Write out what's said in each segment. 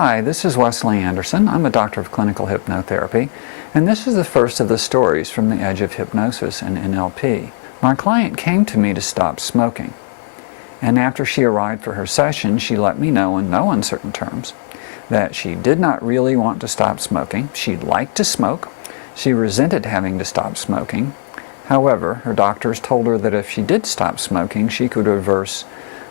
Hi, this is Wesley Anderson. I'm a doctor of clinical hypnotherapy, and this is the first of the stories from the Edge of Hypnosis and NLP. My client came to me to stop smoking, and after she arrived for her session, she let me know in no uncertain terms that she did not really want to stop smoking. She liked to smoke. She resented having to stop smoking. However, her doctors told her that if she did stop smoking, she could reverse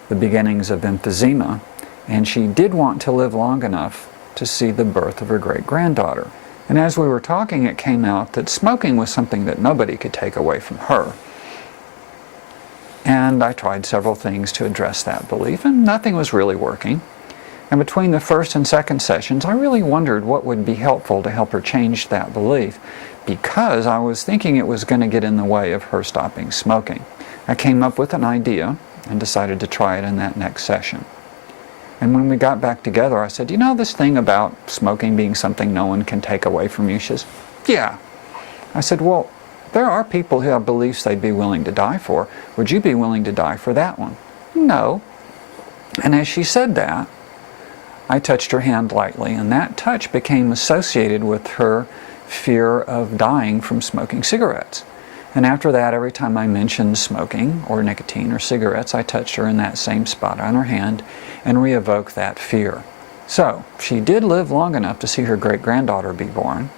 the beginnings of emphysema, and she did want to live long enough to see the birth of her great-granddaughter. And as we were talking, it came out that smoking was something that nobody could take away from her. And I tried several things to address that belief, and nothing was really working. And between the first and second sessions, I really wondered what would be helpful to help her change that belief, because I was thinking it was going to get in the way of her stopping smoking. I came up with an idea and decided to try it in that next session. And when we got back together, I said, you know this thing about smoking being something no one can take away from you? She says, yeah. I said, well, there are people who have beliefs they'd be willing to die for. Would you be willing to die for that one? No. And as she said that, I touched her hand lightly, and that touch became associated with her fear of dying from smoking cigarettes. And after that, every time I mentioned smoking or nicotine or cigarettes, I touched her in that same spot on her hand and re-evoked that fear. So she did live long enough to see her great-granddaughter be born.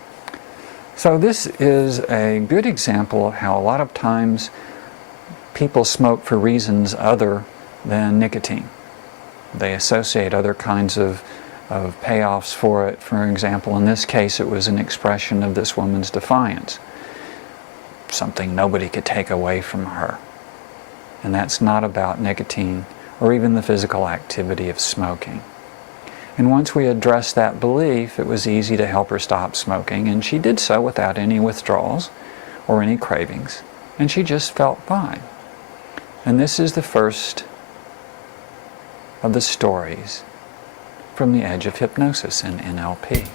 So this is a good example of how a lot of times people smoke for reasons other than nicotine. They associate other kinds of payoffs for it. For example, in this case, it was an expression of this woman's defiance. Something nobody could take away from her. And that's not about nicotine or even the physical activity of smoking. And once we addressed that belief, it was easy to help her stop smoking, and she did so without any withdrawals or any cravings, and she just felt fine. And this is the first of the stories from the Edge of Hypnosis in NLP.